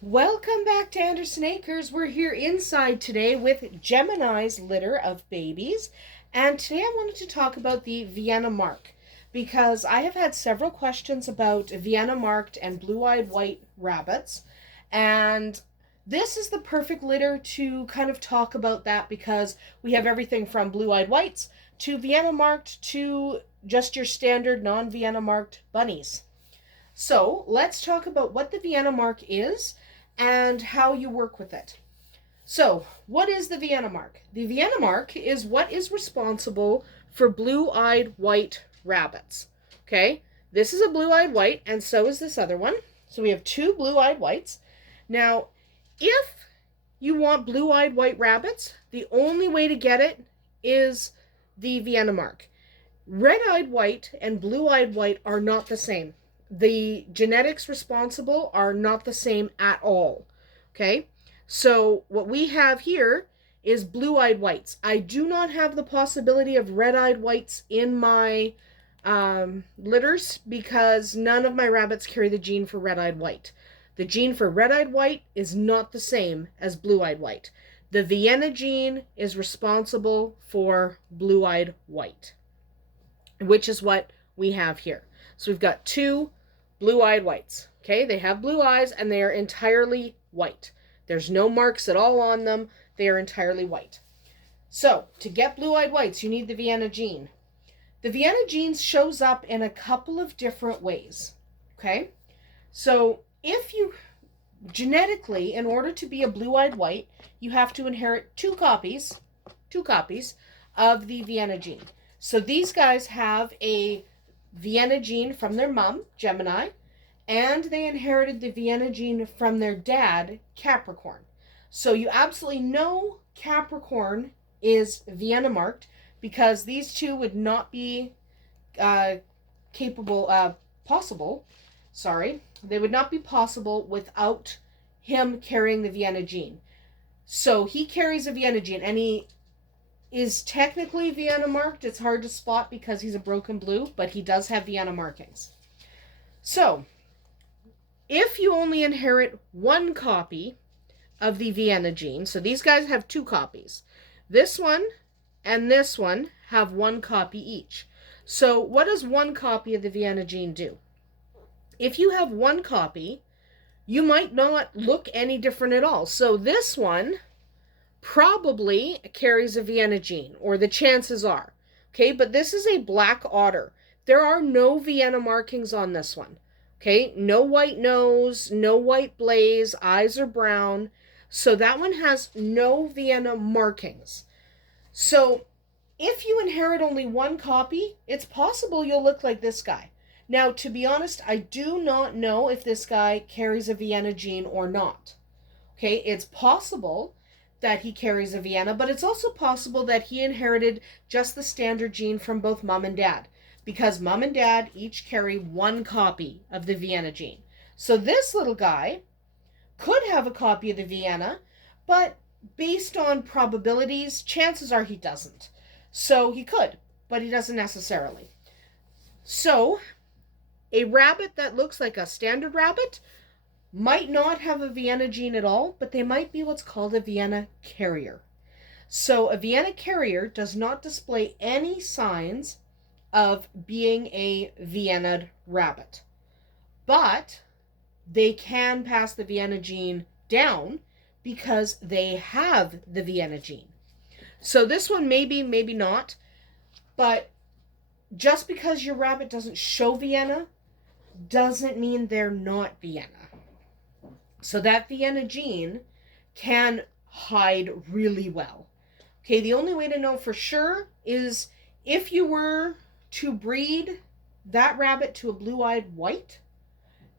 Welcome back to Andersen Acres. We're here inside today with Gemini's litter of babies. And today I wanted to talk about the Vienna Mark because I have had several questions about Vienna marked and blue-eyed white rabbits. And this is the perfect litter to kind of talk about that because we have everything from blue-eyed whites to Vienna marked to just your standard non-Vienna marked bunnies. So let's talk about what the Vienna Mark is and how you work with it. So, what is the Vienna Mark? The Vienna Mark is what is responsible for blue-eyed white rabbits. Okay, this is a blue-eyed white, and so is this other one. So we have two blue-eyed whites. Now, if you want blue-eyed white rabbits, the only way to get it is the Vienna Mark. Red-eyed white and blue-eyed white are not the same. The genetics responsible are not the same at all. Okay, so what we have here is blue-eyed whites. I do not have the possibility of red-eyed whites in my litters because none of my rabbits carry the gene for red-eyed white. The gene for red-eyed white is not the same as blue-eyed white. The Vienna gene is responsible for blue-eyed white, which is what we have here. So we've got two blue-eyed whites. Okay, they have blue eyes and they are entirely white. There's no marks at all on them. They are entirely white. So to get blue-eyed whites, you need the Vienna gene. The Vienna gene shows up in a couple of different ways. Okay, so if you genetically, in order to be a blue-eyed white, you have to inherit two copies of the Vienna gene. So these guys have a Vienna gene from their mom, Gemini, and they inherited the Vienna gene from their dad, Capricorn. So you absolutely know Capricorn is Vienna marked because these two would not be they would not be possible without him carrying the Vienna gene. So he carries a Vienna gene, and he is technically Vienna marked. It's hard to spot because he's a broken blue, but he does have Vienna markings. So, if you only inherit one copy of the Vienna gene, so these guys have two copies. This one and this one have one copy each. So, what does one copy of the Vienna gene do? If you have one copy, you might not look any different at all. So, this one probably carries a Vienna gene, or the chances are. Okay, but this is a black otter. There are no Vienna markings on this one. Okay, no white nose, no white blaze, eyes are brown. So that one has no Vienna markings. So if you inherit only one copy, it's possible you'll look like this guy. Now, to be honest, I do not know if this guy carries a Vienna gene or not. Okay, it's possible that he carries a Vienna, but it's also possible that he inherited just the standard gene from both mom and dad, because mom and dad each carry one copy of the Vienna gene. So this little guy could have a copy of the Vienna, but based on probabilities, chances are he doesn't. So he could, but he doesn't necessarily. So a rabbit that looks like a standard rabbit might not have a Vienna gene at all, but they might be what's called a Vienna carrier. So a Vienna carrier does not display any signs of being a Vienna rabbit, but they can pass the Vienna gene down because they have the Vienna gene. So this one maybe, maybe not, but just because your rabbit doesn't show Vienna doesn't mean they're not Vienna. So that Vienna gene can hide really well. Okay, the only way to know for sure is if you were to breed that rabbit to a blue-eyed white,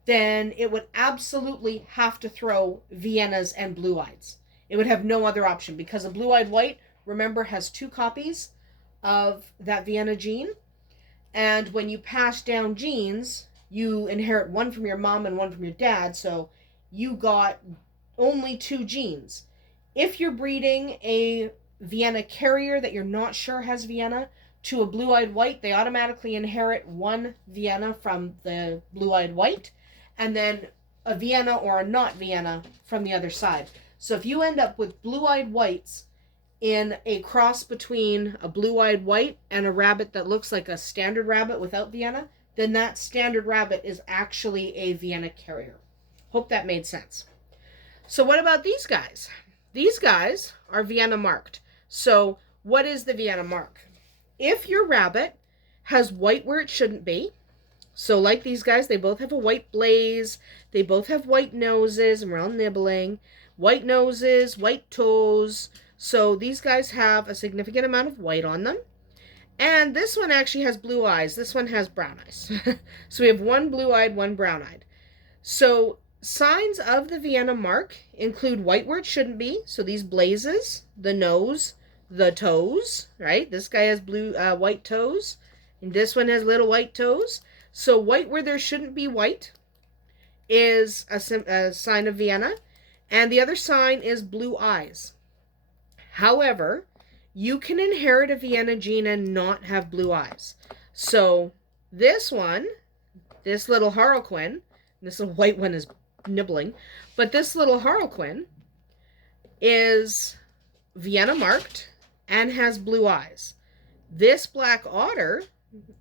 then it would absolutely have to throw Viennas and blue-eyes. It would have no other option because a blue-eyed white, remember, has two copies of that Vienna gene. And when you pass down genes, you inherit one from your mom and one from your dad, so you got only two genes. If you're breeding a Vienna carrier that you're not sure has Vienna to a blue-eyed white, they automatically inherit one Vienna from the blue-eyed white, and then a Vienna or a not Vienna from the other side. So if you end up with blue-eyed whites in a cross between a blue-eyed white and a rabbit that looks like a standard rabbit without Vienna, then that standard rabbit is actually a Vienna carrier. Hope that made sense. So what about these guys? These guys are Vienna marked. So what is the Vienna mark? If your rabbit has white where it shouldn't be, so like these guys, they both have a white blaze, they both have white noses, and we're all nibbling, white noses, white toes. So these guys have a significant amount of white on them. And this one actually has blue eyes. This one has brown eyes. So we have one blue-eyed, one brown-eyed. So signs of the Vienna mark include white where it shouldn't be. So these blazes, the nose, the toes, right? This guy has white toes, and this one has little white toes. So white where there shouldn't be white is a sign of Vienna. And the other sign is blue eyes. However, you can inherit a Vienna gene and not have blue eyes. So this one, this little Harlequin, this little white one is nibbling, but this little Harlequin is Vienna marked and has blue eyes. This black otter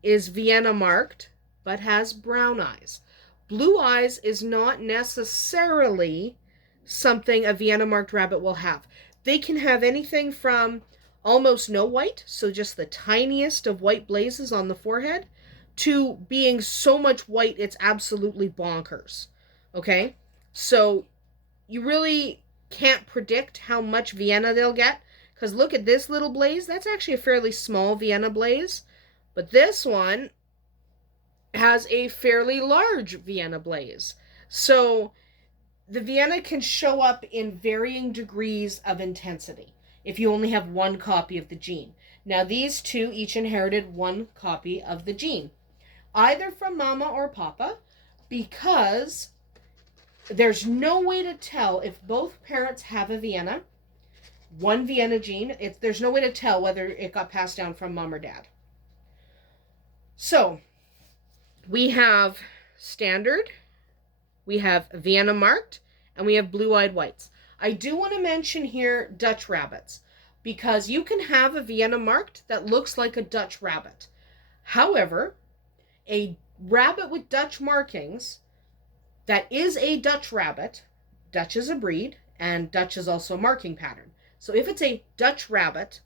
is Vienna marked but has brown eyes. Blue eyes is not necessarily something a Vienna marked rabbit will have. They can have anything from almost no white, so just the tiniest of white blazes on the forehead, to being so much white it's absolutely bonkers. Okay? So you really can't predict how much Vienna they'll get, because look at this little blaze. That's actually a fairly small Vienna blaze, but this one has a fairly large Vienna blaze. So the Vienna can show up in varying degrees of intensity if you only have one copy of the gene. Now these two each inherited one copy of the gene, either from mama or papa, because there's no way to tell if both parents have a Vienna, one Vienna gene. There's no way to tell whether it got passed down from mom or dad. So we have standard, we have Vienna marked, and we have blue-eyed whites. I do want to mention here Dutch rabbits, because you can have a Vienna marked that looks like a Dutch rabbit. However, a rabbit with Dutch markings that is a Dutch rabbit, Dutch is a breed, and Dutch is also a marking pattern. So if it's a Dutch rabbit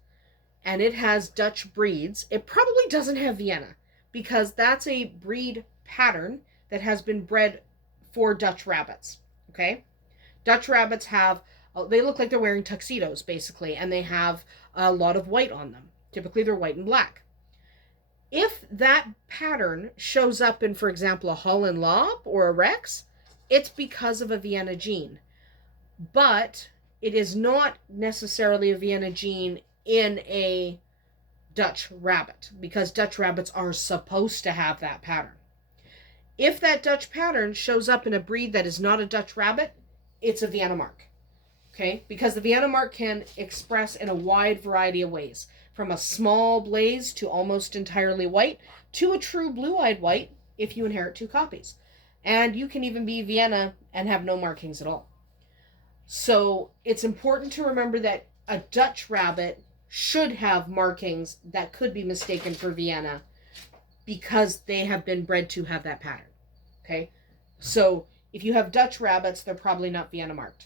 and it has Dutch breeds, it probably doesn't have Vienna, because that's a breed pattern that has been bred for Dutch rabbits. Okay? Dutch rabbits they look like they're wearing tuxedos, basically, and they have a lot of white on them. Typically, they're white and black. If that pattern shows up in, for example, a Holland Lob or a Rex, it's because of a Vienna gene. But it is not necessarily a Vienna gene in a Dutch rabbit, because Dutch rabbits are supposed to have that pattern. If that Dutch pattern shows up in a breed that is not a Dutch rabbit, it's a Vienna mark. Okay? Because the Vienna mark can express in a wide variety of ways, from a small blaze to almost entirely white, to a true blue-eyed white if you inherit two copies. And you can even be Vienna and have no markings at all. So it's important to remember that a Dutch rabbit should have markings that could be mistaken for Vienna, because they have been bred to have that pattern. Okay? So if you have Dutch rabbits, they're probably not Vienna marked,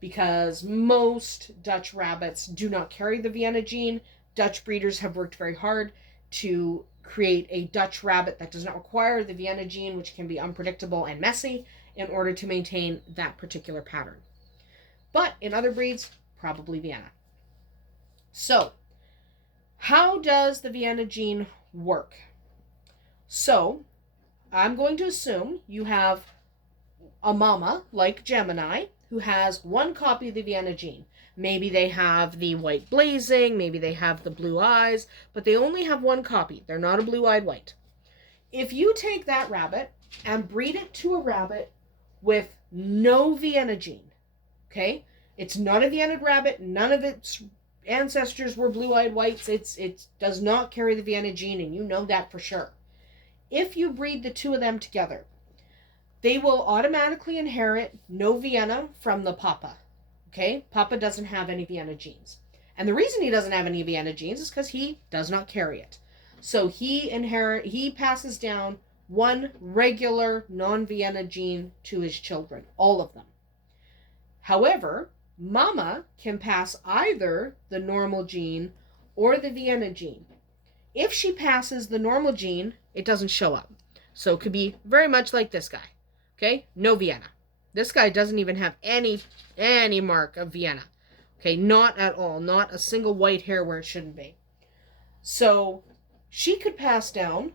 because most Dutch rabbits do not carry the Vienna gene. Dutch breeders have worked very hard to create a Dutch rabbit that does not require the Vienna gene, which can be unpredictable and messy, in order to maintain that particular pattern. But in other breeds, probably Vienna. So, how does the Vienna gene work? So, I'm going to assume you have a mama, like Gemini, who has one copy of the Vienna gene. Maybe they have the white blazing, maybe they have the blue eyes, but they only have one copy. They're not a blue-eyed white. If you take that rabbit and breed it to a rabbit with no Vienna gene, okay? It's not a Vienna rabbit. None of its ancestors were blue-eyed whites. It does not carry the Vienna gene, and you know that for sure. If you breed the two of them together, they will automatically inherit no Vienna from the papa. Okay? Papa doesn't have any Vienna genes. And the reason he doesn't have any Vienna genes is because he does not carry it. So he passes down one regular non-Vienna gene to his children, all of them. However, mama can pass either the normal gene or the Vienna gene. If she passes the normal gene, it doesn't show up. So it could be very much like this guy. Okay? No Vienna. This guy doesn't even have any mark of Vienna. Okay? Not at all. Not a single white hair where it shouldn't be. So she could pass down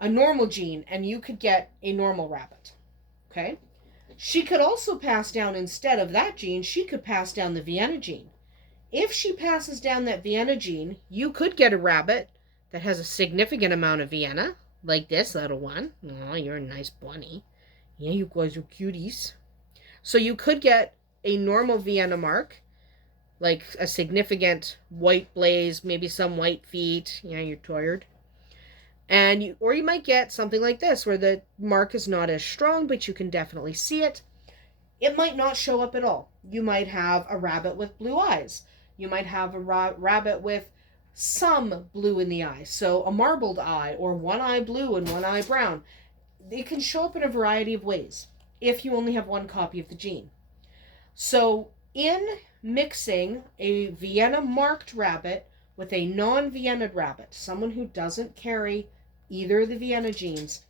a normal gene and you could get a normal rabbit. Okay? She could also pass down, instead of that gene, she could pass down the Vienna gene. If she passes down that Vienna gene, you could get a rabbit that has a significant amount of Vienna, like this little one. Oh, you're a nice bunny. Yeah, you guys are cuties. So you could get a normal Vienna Mark, like a significant white blaze, maybe some white feet. Yeah, you're tired. Or you might get something like this, where the mark is not as strong, but you can definitely see it. It might not show up at all. You might have a rabbit with blue eyes. You might have a rabbit with some blue in the eye. So a marbled eye, or one eye blue and one eye brown. It can show up in a variety of ways if you only have one copy of the gene. So in mixing a Vienna marked rabbit with a non-Vienna rabbit, someone who doesn't carry either of the Vienna genes,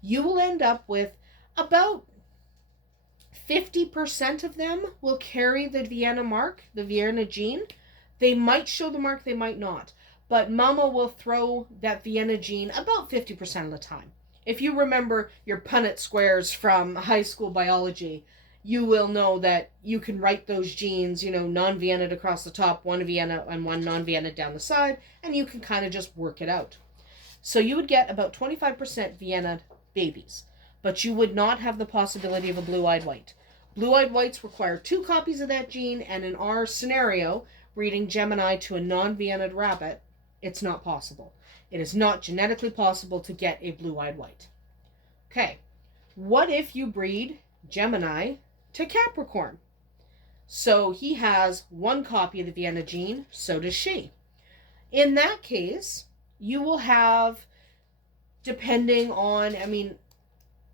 you will end up with about 50% of them will carry the Vienna mark, the Vienna gene. They might show the mark, they might not. But mama will throw that Vienna gene about 50% of the time. If you remember your Punnett squares from high school biology, you will know that you can write those genes, non-Vienna across the top, one Vienna and one non-Vienna down the side, and you can kind of just work it out. So you would get about 25% Vienna babies, but you would not have the possibility of a blue-eyed white. Blue-eyed whites require 2 copies of that gene, and in our scenario, breeding Gemini to a non-Vienna rabbit, it's not possible. It is not genetically possible to get a blue-eyed white. Okay, what if you breed Gemini to Capricorn? So he has 1 copy of the Vienna gene, so does she. In that case, you will have, depending on,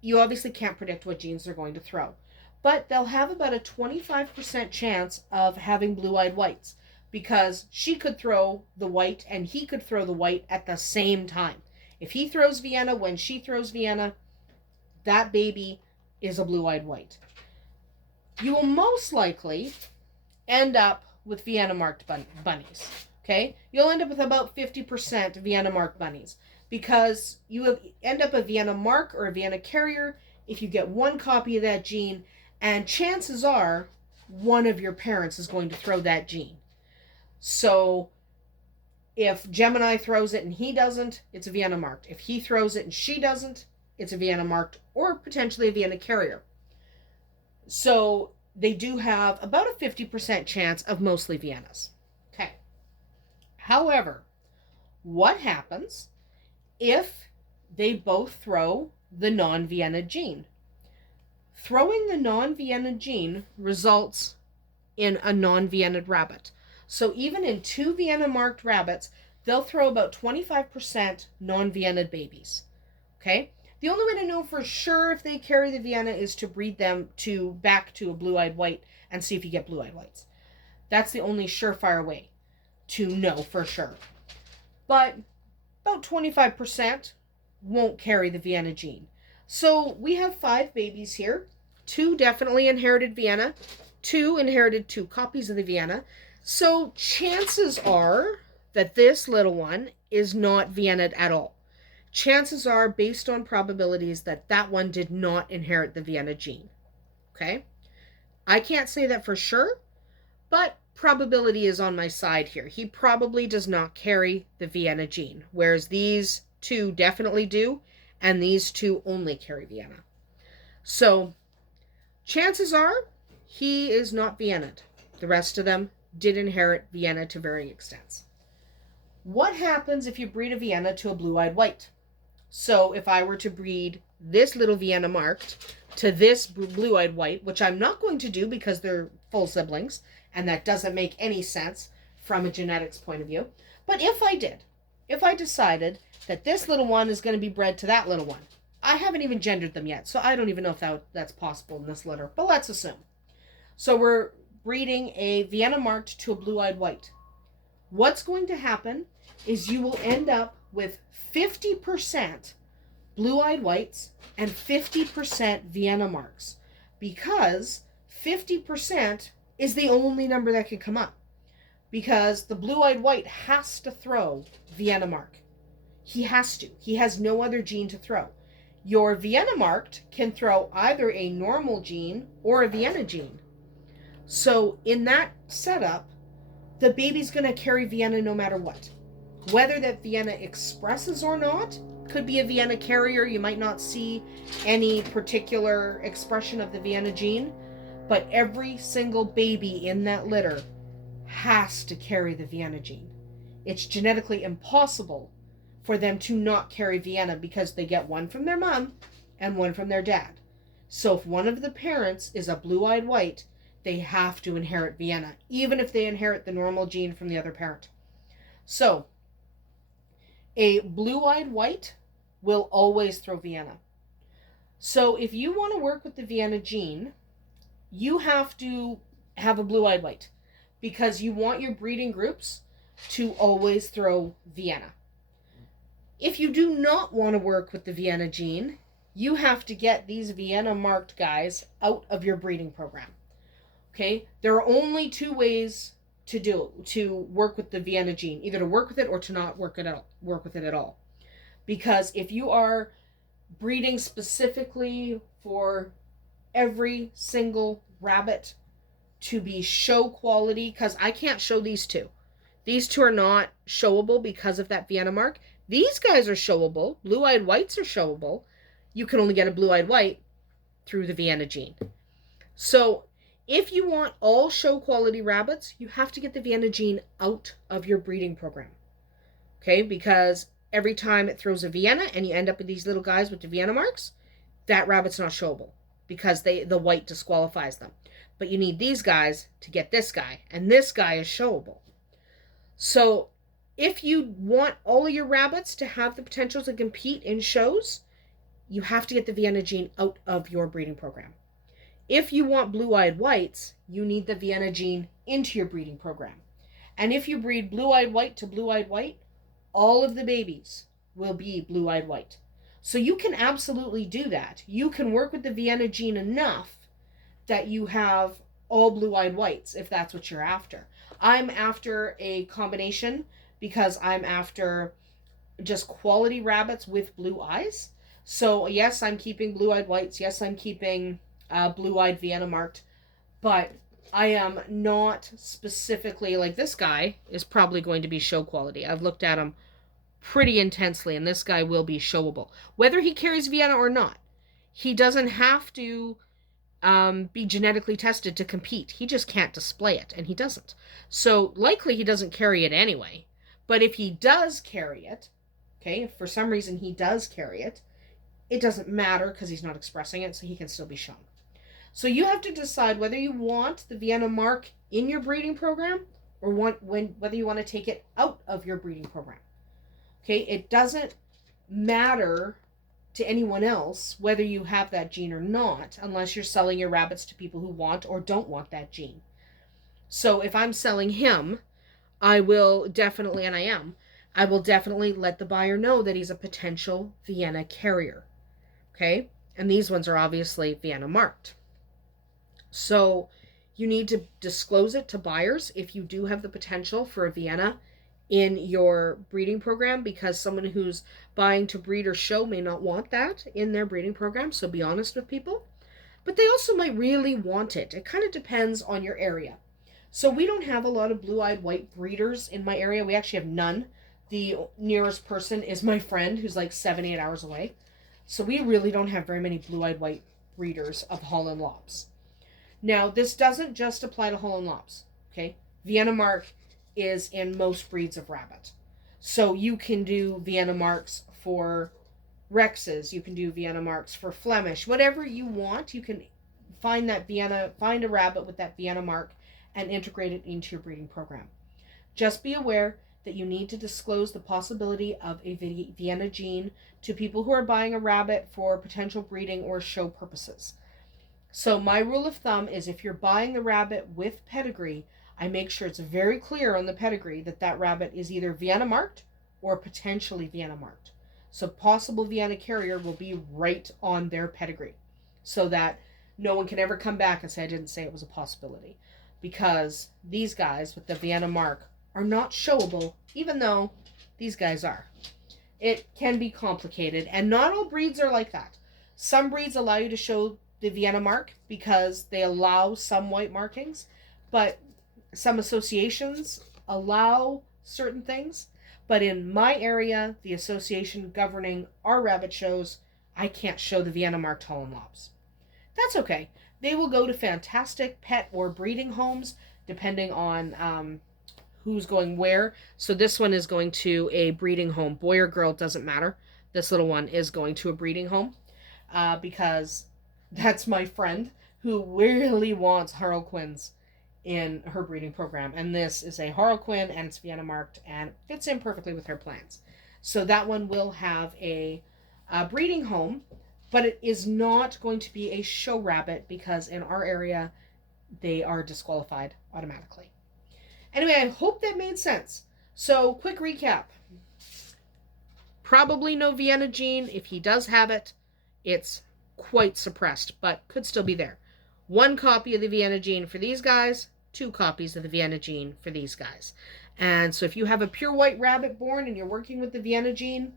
you obviously can't predict what genes they're going to throw, but they'll have about a 25% chance of having blue-eyed whites, because she could throw the white and he could throw the white at the same time. If he throws Vienna when she throws Vienna, that baby is a blue-eyed white. You will most likely end up with Vienna marked bunnies. Okay? You'll end up with about 50% Vienna marked bunnies, because you end up a Vienna mark or a Vienna carrier if you get 1 copy of that gene, and chances are one of your parents is going to throw that gene. So if Gemini throws it and he doesn't, it's a Vienna marked. If he throws it and she doesn't, it's a Vienna marked, or potentially a Vienna carrier. So they do have about a 50% chance of mostly Viennas. Okay. However, what happens if they both throw the non-Vienna gene? Throwing the non-Vienna gene results in a non-Vienna rabbit. So even in 2 Vienna marked rabbits, they'll throw about 25% non-Vienna babies. Okay? The only way to know for sure if they carry the Vienna is to breed them back to a blue-eyed white and see if you get blue-eyed whites. That's the only surefire way to know for sure. But about 25% won't carry the Vienna gene. So we have 5 babies here. 2 definitely inherited Vienna. 2 inherited 2 copies of the Vienna. So chances are that this little one is not Vienna at all. Chances are, based on probabilities, that that one did not inherit the Vienna gene. Okay? I can't say that for sure, but probability is on my side here. He probably does not carry the Vienna gene, whereas these 2 definitely do, and these 2 only carry Vienna. So chances are he is not Vienna. The rest of them did inherit Vienna to varying extents. What happens if you breed a Vienna to a blue-eyed white? So if I were to breed this little Vienna marked to this blue-eyed white, which I'm not going to do because they're full siblings, and that doesn't make any sense from a genetics point of view. But if I did, if I decided that this little one is going to be bred to that little one, I haven't even gendered them yet, so I don't even know if that's possible in this litter, but let's assume. So we're breeding a Vienna marked to a blue-eyed white. What's going to happen is you will end up with 50% blue-eyed whites and 50% Vienna marks, because 50% is the only number that can come up, because the blue-eyed white has to throw Vienna mark. He has to. He has no other gene to throw. Your Vienna marked can throw either a normal gene or a Vienna gene. So in that setup, the baby's going to carry Vienna no matter what. Whether that Vienna expresses or not, could be a Vienna carrier. You might not see any particular expression of the Vienna gene, but every single baby in that litter has to carry the Vienna gene. It's genetically impossible for them to not carry Vienna, because they get one from their mom and one from their dad. So if one of the parents is a blue-eyed white, they have to inherit Vienna, even if they inherit the normal gene from the other parent. So a blue-eyed white will always throw Vienna. So if you want to work with the Vienna gene, you have to have a blue-eyed white, because you want your breeding groups to always throw Vienna. If you do not want to work with the Vienna gene, you have to get these Vienna marked guys out of your breeding program. Okay? There are only two ways to work with the Vienna gene, either to work with it or to not work with it at all. Because if you are breeding specifically for every single rabbit to be show quality, because I can't show these two. These two are not showable because of that Vienna mark. These guys are showable. Blue-eyed whites are showable. You can only get a blue-eyed white through the Vienna gene. So if you want all show quality rabbits, you have to get the Vienna gene out of your breeding program. Okay, because every time it throws a Vienna and you end up with these little guys with the Vienna marks, that rabbit's not showable, because the white disqualifies them. But you need these guys to get this guy, and this guy is showable. So if you want all of your rabbits to have the potential to compete in shows, you have to get the Vienna gene out of your breeding program. If you want blue-eyed whites, you need the Vienna gene into your breeding program. And if you breed blue-eyed white to blue-eyed white, all of the babies will be blue-eyed white. So you can absolutely do that. You can work with the Vienna gene enough that you have all blue-eyed whites, if that's what you're after. I'm after a combination, because I'm after just quality rabbits with blue eyes. So yes, I'm keeping blue-eyed whites. Yes, I'm keeping blue-eyed Vienna marked. But I am not specifically, like, this guy is probably going to be show quality. I've looked at him pretty intensely, and this guy will be showable. Whether he carries Vienna or not, he doesn't have to be genetically tested to compete. He just can't display it, and he doesn't. So likely he doesn't carry it anyway. But if he does carry it, okay, if for some reason he does carry it, it doesn't matter, because he's not expressing it, so he can still be shown. So you have to decide whether you want the Vienna mark in your breeding program, or whether you want to take it out of your breeding program. Okay, it doesn't matter to anyone else whether you have that gene or not, unless you're selling your rabbits to people who want or don't want that gene. So if I'm selling him, I will definitely, and I will definitely let the buyer know that he's a potential Vienna carrier. Okay? And these ones are obviously Vienna marked. So you need to disclose it to buyers if you do have the potential for a Vienna in your breeding program, because someone who's buying to breed or show may not want that in their breeding program. So be honest with people. But they also might really want it. It kind of depends on your area. So we don't have a lot of blue-eyed white breeders in my area. We actually have none. The nearest person is my friend, who's like 7-8 hours away. So we really don't have very many blue-eyed white breeders of Holland Lobs. Now, this doesn't just apply to Holland Lobs, okay? Vienna Mark is in most breeds of rabbit. So you can do Vienna Marks for Rexes, you can do Vienna Marks. For Flemish, whatever you want, you can find a rabbit with that Vienna Mark and integrate it into your breeding program. Just be aware that you need to disclose the possibility of a Vienna gene to people who are buying a rabbit for potential breeding or show purposes. So my rule of thumb is if you're buying the rabbit with pedigree, I make sure it's very clear on the pedigree that that rabbit is either Vienna marked or potentially Vienna marked. So possible Vienna carrier will be right on their pedigree so that no one can ever come back and say I didn't say it was a possibility. Because these guys with the Vienna mark are not showable, even though these guys are. It can be complicated, and not all breeds are like that. Some breeds allow you to show the Vienna mark because they allow some white markings, but some associations allow certain things. But in my area, the association governing our rabbit shows, I can't show the Vienna marked Holland Lobs. That's okay. They will go to fantastic pet or breeding homes, depending on who's going where. So this one is going to a breeding home. Boy or girl, doesn't matter. This little one is going to a breeding home because that's my friend who really wants Harlequins in her breeding program. And this is a Harlequin, and it's Vienna marked, and fits in perfectly with her plans. So that one will have a breeding home, but it is not going to be a show rabbit because in our area, they are disqualified automatically. Anyway, I hope that made sense. So, quick recap. Probably no Vienna gene. If he does have it, it's quite suppressed, but could still be there. 1 copy of the Vienna gene for these guys, 2 copies of the Vienna gene for these guys. And so if you have a pure white rabbit born and you're working with the Vienna gene,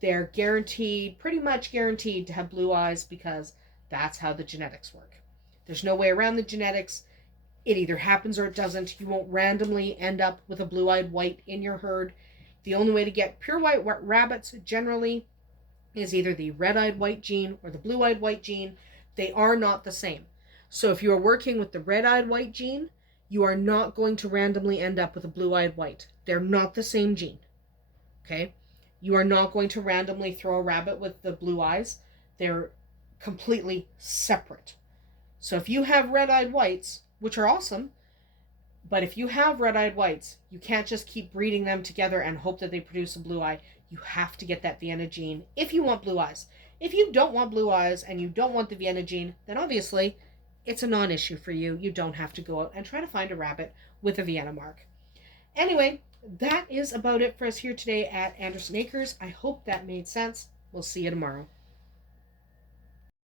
they're guaranteed, pretty much guaranteed to have blue eyes because that's how the genetics work. There's no way around the genetics. It either happens or it doesn't. You won't randomly end up with a blue-eyed white in your herd. The only way to get pure white rabbits generally is either the red-eyed white gene or the blue-eyed white gene. They are not the same. So if you are working with the red-eyed white gene, you are not going to randomly end up with a blue-eyed white. They're not the same gene. Okay? You are not going to randomly throw a rabbit with the blue eyes. They're completely separate. So if you have red-eyed whites, which are awesome, but if you have red-eyed whites, you can't just keep breeding them together and hope that they produce a blue eye. You have to get that Vienna gene if you want blue eyes. If you don't want blue eyes and you don't want the Vienna gene, then obviously it's a non-issue for you. You don't have to go out and try to find a rabbit with a Vienna mark. Anyway, that is about it for us here today at Andersen Acres. I hope that made sense. We'll see you tomorrow.